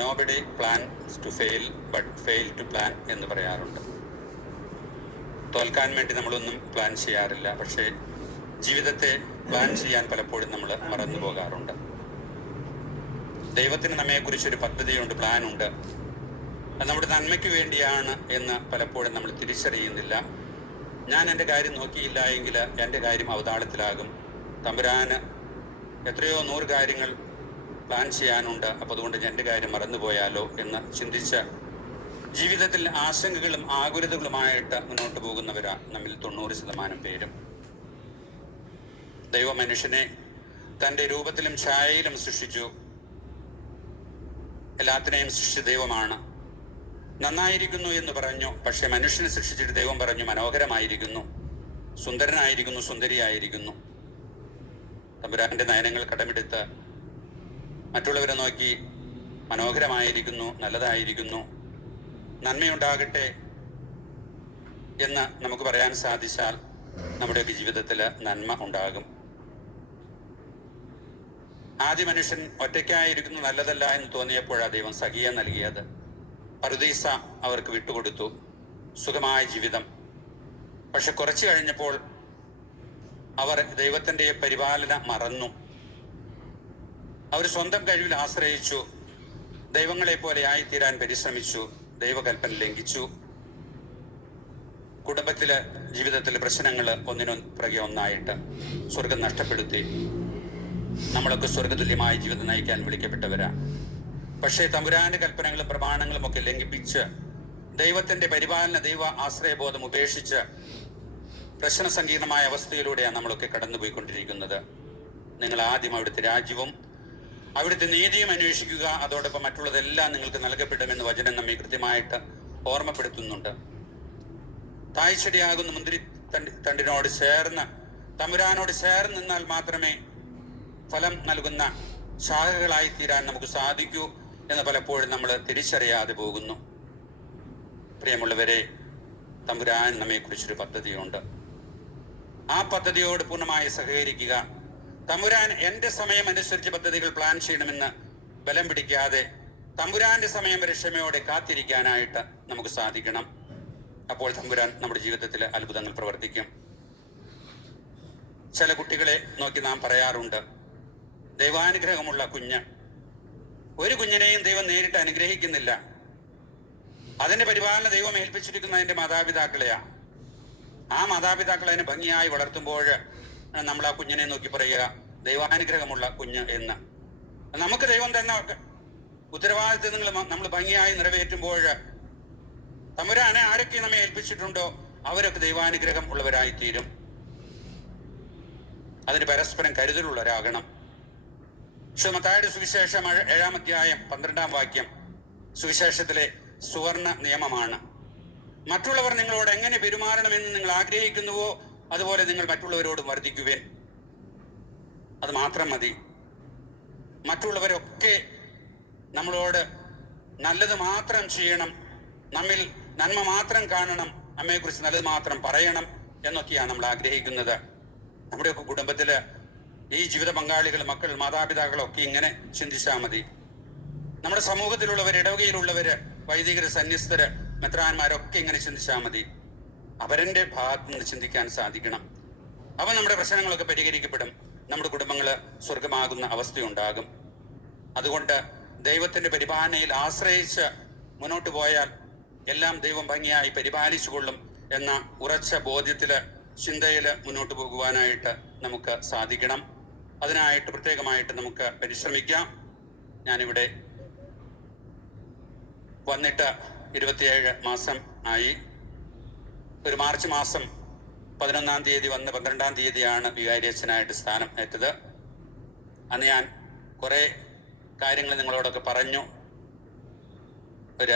Nobody plans to fail but fail to plan എന്ന് പറയാറുണ്ട്. തോൽക്കാൻ വേണ്ടി നമ്മളൊന്നും പ്ലാൻ ചെയ്യാറില്ല പക്ഷേ ജീവിതത്തെ പ്ലാൻ ചെയ്യാൻ പലപ്പോഴും നമ്മൾ മറന്നു പോകാറുണ്ട്. ദൈവത്തിന് നമ്മെക്കുറിച്ചൊരു പദ്ധതിയുണ്ട് പ്ലാനുണ്ട്. അത് നമ്മുടെ നന്മയ്ക്ക് വേണ്ടിയാണ് എന്ന് പലപ്പോഴും നമ്മൾ തിരിച്ചറിയുന്നില്ല. ഞാൻ എന്റെ കാര്യം നോക്കിയില്ല എങ്കിൽ എന്റെ കാര്യം അവതാളത്തിലാകും. തമ്പുരാന് എത്രയോ നൂറ് കാര്യങ്ങൾ പ്ലാൻ ചെയ്യാനുണ്ട്. അപ്പോൾ അതുകൊണ്ട് ഞാൻ എന്റെ കാര്യം മറന്നുപോയാലോ എന്ന് ചിന്തിച്ച ജീവിതത്തിൽ ആശങ്കകളും ആകുലതകളുമായിട്ട് മുന്നോട്ട് പോകുന്നവരാ നമ്മിൽ തൊണ്ണൂറ് ശതമാനം പേരും. ദൈവ മനുഷ്യനെ തന്റെ രൂപത്തിലും ഛായയിലും സൃഷ്ടിച്ചു. എല്ലാത്തിനെയും സൃഷ്ടിച്ച ദൈവമാണ്. നന്നായിരിക്കുന്നു എന്ന് പറഞ്ഞു. പക്ഷെ മനുഷ്യനെ സൃഷ്ടിച്ചിട്ട് ദൈവം പറഞ്ഞു മനോഹരമായിരിക്കുന്നു. സുന്ദരനായിരിക്കുന്നു സുന്ദരിയായിരിക്കുന്നു. തമ്പുരാന്റെ നയനങ്ങൾ കടമെടുത്ത് മറ്റുള്ളവരെ നോക്കി മനോഹരമായിരിക്കുന്നു നല്ലതായിരിക്കുന്നു. നന്മയുണ്ടാകട്ടെ എന്ന് നമുക്ക് പറയാൻ സാധിച്ചാൽ നമ്മുടെയൊക്കെ ജീവിതത്തിൽ നന്മ ഉണ്ടാകും. ആദ്യ മനുഷ്യൻ ഒറ്റയ്ക്കായിരിക്കുന്നു നല്ലതല്ല എന്ന് തോന്നിയപ്പോഴാണ് ദൈവം സഖിയ നൽകിയത്. പറുദീസ അവർക്ക് വിട്ടുകൊടുത്തു സുഖമായ ജീവിതം. പക്ഷെ കുറച്ചു കഴിഞ്ഞപ്പോൾ അവർ ദൈവത്തിന്റെ പരിപാലന മറന്നു. അവർ സ്വന്തം കഴിവിൽ ആശ്രയിച്ചു ദൈവങ്ങളെ പോലെ ആയിത്തീരാൻ പരിശ്രമിച്ചു ദൈവകൽപ്പന ലംഘിച്ചു. കുടുംബത്തിൽ ജീവിതത്തിലെ പ്രശ്നങ്ങൾ ഒന്നിനൊ പിറകെ ഒന്നായിട്ട് സ്വർഗം നഷ്ടപ്പെടുത്തി. നമ്മളൊക്കെ സ്വർഗതുല്യമായ ജീവിതം നയിക്കാൻ വിളിക്കപ്പെട്ടവരാ. പക്ഷേ തമ്പുരാന്റെ കൽപ്പനകളും പ്രമാണങ്ങളും ഒക്കെ ലംഘിപ്പിച്ച് ദൈവത്തിന്റെ പരിപാലന ദൈവ ആശ്രയബോധം ഉപേക്ഷിച്ച് പ്രശ്ന സങ്കീർണമായ അവസ്ഥയിലൂടെയാണ് നമ്മളൊക്കെ കടന്നുപോയിക്കൊണ്ടിരിക്കുന്നത്. നിങ്ങൾ ആദ്യം അവിടുത്തെ രാജ്യവും അവിടുത്തെ നീതിയും അന്വേഷിക്കുക അതോടൊപ്പം മറ്റുള്ളതെല്ലാം നിങ്ങൾക്ക് നൽകപ്പെടുമെന്ന് വചനം നമ്മെ കൃത്യമായിട്ട് ഓർമ്മപ്പെടുത്തുന്നുണ്ട്. തായ്ച്ചെടിയാകുന്ന മുന്തിരി തണ്ടി തണ്ടിനോട് ചേർന്ന് തമ്പുരാനോട് ചേർന്ന് നിന്നാൽ മാത്രമേ ഫലം നൽകുന്ന ശാഖകളായി തീരാൻ നമുക്ക് സാധിക്കൂ എന്ന് പലപ്പോഴും നമ്മൾ തിരിച്ചറിയാതെ പോകുന്നു. പ്രിയമുള്ളവരെ തമ്പുരാൻ നമ്മെക്കുറിച്ചൊരു പദ്ധതിയുണ്ട്. ആ പദ്ധതിയോട് പൂർണമായി സഹകരിക്കുക തമ്പുരാൻ എന്റെ സമയം അനുസരിച്ച് പദ്ധതികൾ പ്ലാൻ ചെയ്യണമെന്ന് ബലം പിടിക്കാതെ തമ്പുരാന്റെ സമയം വരെ കാത്തിരിക്കാനായിട്ട് നമുക്ക് സാധിക്കണം. അപ്പോൾ തമ്പുരാൻ നമ്മുടെ ജീവിതത്തിൽ അത്ഭുതങ്ങൾ പ്രവർത്തിക്കും. ചില കുട്ടികളെ നോക്കി നാം പറയാറുണ്ട് ദൈവാനുഗ്രഹമുള്ള കുഞ്ഞ് ഒരു കുഞ്ഞിനെയും ദൈവം നേരിട്ട് അനുഗ്രഹിക്കുന്നില്ല. അതിന്റെ പരിപാലന ദൈവം ഏൽപ്പിച്ചിരിക്കുന്ന അതിന്റെ മാതാപിതാക്കളെയാ. ആ മാതാപിതാക്കൾ അതിനെ ഭംഗിയായി വളർത്തുമ്പോൾ നമ്മൾ ആ കുഞ്ഞിനെ നോക്കി പറയുക ദൈവാനുഗ്രഹമുള്ള കുഞ്ഞ് എന്ന്. നമുക്ക് ദൈവം തന്ന ഉത്തരവാദിത്തങ്ങൾ നമ്മൾ ഭംഗിയായി നിറവേറ്റുമ്പോൾ തമ്പുരാനെ ആരൊക്കെ നമ്മെ ഏൽപ്പിച്ചിട്ടുണ്ടോ അവരൊക്കെ ദൈവാനുഗ്രഹം ഉള്ളവരായി തീരും അതിന് പരസ്പരം കരുതലുള്ളവരാകണം. ശ്രീമത്തായുടെ സുവിശേഷം ഏഴാം അധ്യായം പന്ത്രണ്ടാം വാക്യം സുവിശേഷത്തിലെ സുവർണ നിയമമാണ്. മറ്റുള്ളവർ നിങ്ങളോട് എങ്ങനെ പെരുമാറണമെന്ന് നിങ്ങൾ ആഗ്രഹിക്കുന്നുവോ അതുപോലെ നിങ്ങൾ മറ്റുള്ളവരോടും വർദ്ധിക്കുവേൻ. അത് മാത്രം മതി. മറ്റുള്ളവരൊക്കെ നമ്മളോട് നല്ലത് മാത്രം ചെയ്യണം നമ്മിൽ നന്മ മാത്രം കാണണം നമ്മെക്കുറിച്ച് നല്ലത് മാത്രം പറയണം എന്നൊക്കെയാണ് നമ്മൾ ആഗ്രഹിക്കുന്നത്. നമ്മുടെയൊക്കെ കുടുംബത്തിൽ ഈ ജീവിത പങ്കാളികൾ മക്കൾ മാതാപിതാക്കളൊക്കെ ഇങ്ങനെ ചിന്തിച്ചാൽ മതി. നമ്മുടെ സമൂഹത്തിലുള്ളവർ ഇടവകയിലുള്ളവര് വൈദികര് സന്യസ്തര് മെത്രാന്മാരൊക്കെ ഇങ്ങനെ ചിന്തിച്ചാൽ മതി. അവരന്റെ ഭാഗത്ത് നിന്ന് ചിന്തിക്കാൻ സാധിക്കണം. അവ നമ്മുടെ പ്രശ്നങ്ങളൊക്കെ പരിഹരിക്കപ്പെടും. നമ്മുടെ കുടുംബങ്ങൾ സ്വർഗമാകുന്ന അവസ്ഥയുണ്ടാകും. അതുകൊണ്ട് ദൈവത്തിന്റെ പരിപാലനയിൽ ആശ്രയിച്ച് മുന്നോട്ട് പോയാൽ എല്ലാം ദൈവം ഭംഗിയായി പരിപാലിച്ചുകൊള്ളും എന്ന ഉറച്ച ബോധ്യത്തിൽ ചിന്തയിൽ മുന്നോട്ട് പോകുവാനായിട്ട് നമുക്ക് സാധിക്കണം. അതിനായിട്ട് പ്രത്യേകമായിട്ട് നമുക്ക് പരിശ്രമിക്കാം. ഞാനിവിടെ വന്നിട്ട് ഇരുപത്തിയേഴ് മാസം ആയി. ഒരു മാർച്ച് മാസം പതിനൊന്നാം തീയതി വന്ന് പന്ത്രണ്ടാം തീയതിയാണ് വികാരിയച്ഛനായിട്ട് സ്ഥാനം ഏറ്റത് അന്ന് ഞാൻ കുറേ കാര്യങ്ങൾ നിങ്ങളോടൊക്കെ പറഞ്ഞു. ഒരു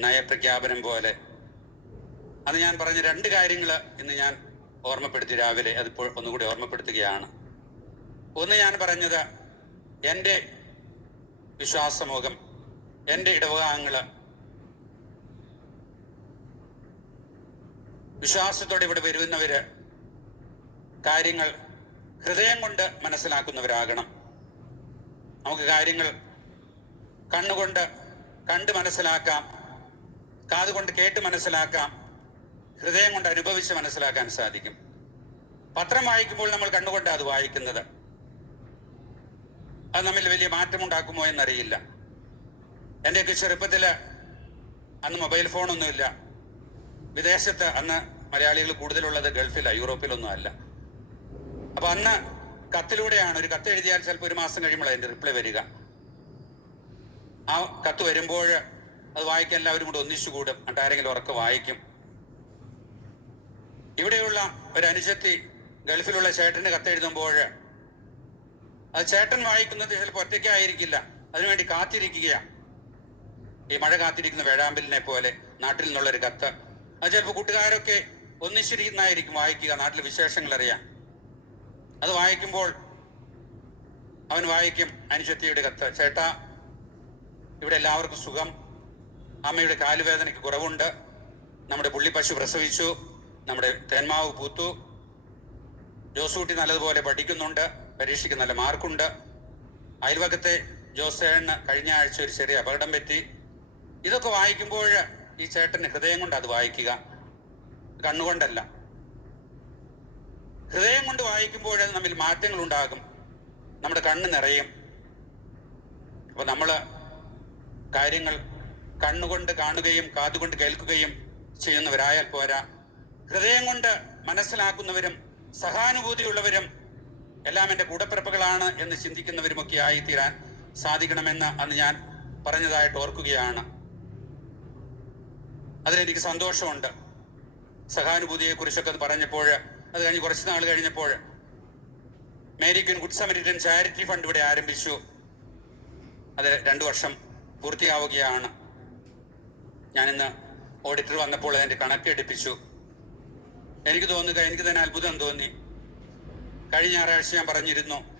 നയപ്രഖ്യാപനം പോലെ. അന്ന് ഞാൻ പറഞ്ഞ രണ്ട് കാര്യങ്ങൾ ഇന്ന് ഞാൻ ഓർമ്മപ്പെടുത്തി രാവിലെ. അതിപ്പോൾ ഒന്നുകൂടി ഓർമ്മപ്പെടുത്തുകയാണ്. ഒന്ന് ഞാൻ പറഞ്ഞത് എന്റെ വിശ്വാസമുഖം എന്റെ ഇടവകാംഗങ്ങൾ വിശ്വാസത്തോടെ ഇവിടെ വരുന്നവര് കാര്യങ്ങൾ ഹൃദയം കൊണ്ട് മനസ്സിലാക്കുന്നവരാകണം. നമുക്ക് കാര്യങ്ങൾ കണ്ണുകൊണ്ട് കണ്ട് മനസ്സിലാക്കാം കാതുകൊണ്ട് കേട്ട് മനസ്സിലാക്കാം ഹൃദയം കൊണ്ട് അനുഭവിച്ച് മനസ്സിലാക്കാൻ സാധിക്കും. പത്രം വായിക്കുമ്പോൾ നമ്മൾ കണ്ണുകൊണ്ട് അത് വായിക്കുന്നത്. അത് നമ്മിൽ വലിയ മാറ്റമുണ്ടാക്കുമോ എന്നറിയില്ല. എന്റെയൊക്കെ ചെറുപ്പത്തിൽ അന്ന് മൊബൈൽ ഫോണൊന്നുമില്ല. വിദേശത്ത് അന്ന് മലയാളികൾ കൂടുതലുള്ളത് ഗൾഫില യൂറോപ്പിലൊന്നും അല്ല. അപ്പൊ അന്ന് കത്തിലൂടെയാണ് ഒരു കത്ത് എഴുതിയാൽ ചിലപ്പോൾ ഒരു മാസം കഴിയുമ്പോൾ അതിന്റെ റിപ്ലൈ വരിക. ആ കത്ത് വരുമ്പോൾ അത് വായിക്കാൻ എല്ലാവരും കൂടെ ഒന്നിച്ചു കൂടും എന്നിട്ട് ഉറക്കെ വായിക്കും. ഇവിടെയുള്ള ഒരു അനുജത്തി ഗൾഫിലുള്ള ചേട്ടന് കത്ത് എഴുതുമ്പോൾ അത് ചേട്ടൻ വായിക്കുന്നത് ചിലപ്പോൾ ഒറ്റയ്ക്കായിരിക്കില്ല അതിനുവേണ്ടി കാത്തിരിക്കുകയാണ് ഈ മഴ കാത്തിരിക്കുന്ന വേഴാമ്പലിനെ പോലെ നാട്ടിൽ നിന്നുള്ളൊരു കത്ത് അത് ചിലപ്പോൾ കൂട്ടുകാരൊക്കെ ഒന്നിച്ചിരിക്കുന്നതായിരിക്കും വായിക്കുക നാട്ടിലെ വിശേഷങ്ങൾ അറിയാം അത് വായിക്കുമ്പോൾ അവൻ വായിക്കും അനുജത്തിയുടെ കത്ത്. ചേട്ടാ ഇവിടെ എല്ലാവർക്കും സുഖം. അമ്മയുടെ കാലുവേദനയ്ക്ക് കുറവുണ്ട്. നമ്മുടെ പുള്ളിപ്പശു പ്രസവിച്ചു. നമ്മുടെ തേന്മാവ് പൂത്തു. ജോസൂട്ടി നല്ലതുപോലെ പഠിക്കുന്നുണ്ട്. പരീക്ഷയ്ക്ക് നല്ല മാർക്കുണ്ട്. അയൽവക്കത്തെ ജോസേണ് കഴിഞ്ഞ ആഴ്ച ഒരു ചെറിയ അപകടം പറ്റി. ഇതൊക്കെ വായിക്കുമ്പോൾ ഈ ചേട്ടന് ഹൃദയം കൊണ്ട് അത് വായിക്കുക. കണ്ണുകൊണ്ടല്ല. ഹൃദയം കൊണ്ട് വായിക്കുമ്പോഴത് നമ്മിൽ മാറ്റങ്ങൾ ഉണ്ടാകും. നമ്മുടെ കണ്ണ് നിറയും. അപ്പൊ നമ്മൾ കാര്യങ്ങൾ കണ്ണുകൊണ്ട് കാണുകയും കാതുകൊണ്ട് കേൾക്കുകയും ചെയ്യുന്നവരായാൽ പോരാ. ഹൃദയം കൊണ്ട് മനസ്സിലാക്കുന്നവരും സഹാനുഭൂതിയുള്ളവരും എല്ലാം എന്റെ കൂടപ്പിറപ്പുകളാണ് എന്ന് ചിന്തിക്കുന്നവരുമൊക്കെ ആയിത്തീരാൻ സാധിക്കണമെന്ന് അന്ന് ഞാൻ പറഞ്ഞതായിട്ട് ഓർക്കുകയാണ്. അതിലെനിക്ക് സന്തോഷമുണ്ട്. സഹാനുഭൂതിയെ കുറിച്ചൊക്കെ അത് പറഞ്ഞപ്പോൾ അത് കഴിഞ്ഞ് കുറച്ച് നാൾ കഴിഞ്ഞപ്പോൾ American good samaritan charity fund ഇവിടെ ആരംഭിച്ചു. അത് രണ്ടു വർഷം പൂർത്തിയാവുകയാണ്. ഞാനിന്ന് ഓഡിറ്റർ വന്നപ്പോൾ അതിന്റെ കണക്ക് എടുപ്പിച്ചു. എനിക്ക് തോന്നുക എനിക്ക് തന്നെ അത്ഭുതം തോന്നി. കഴിഞ്ഞ ഞായറാഴ്ച ഞാൻ പറഞ്ഞിരുന്നു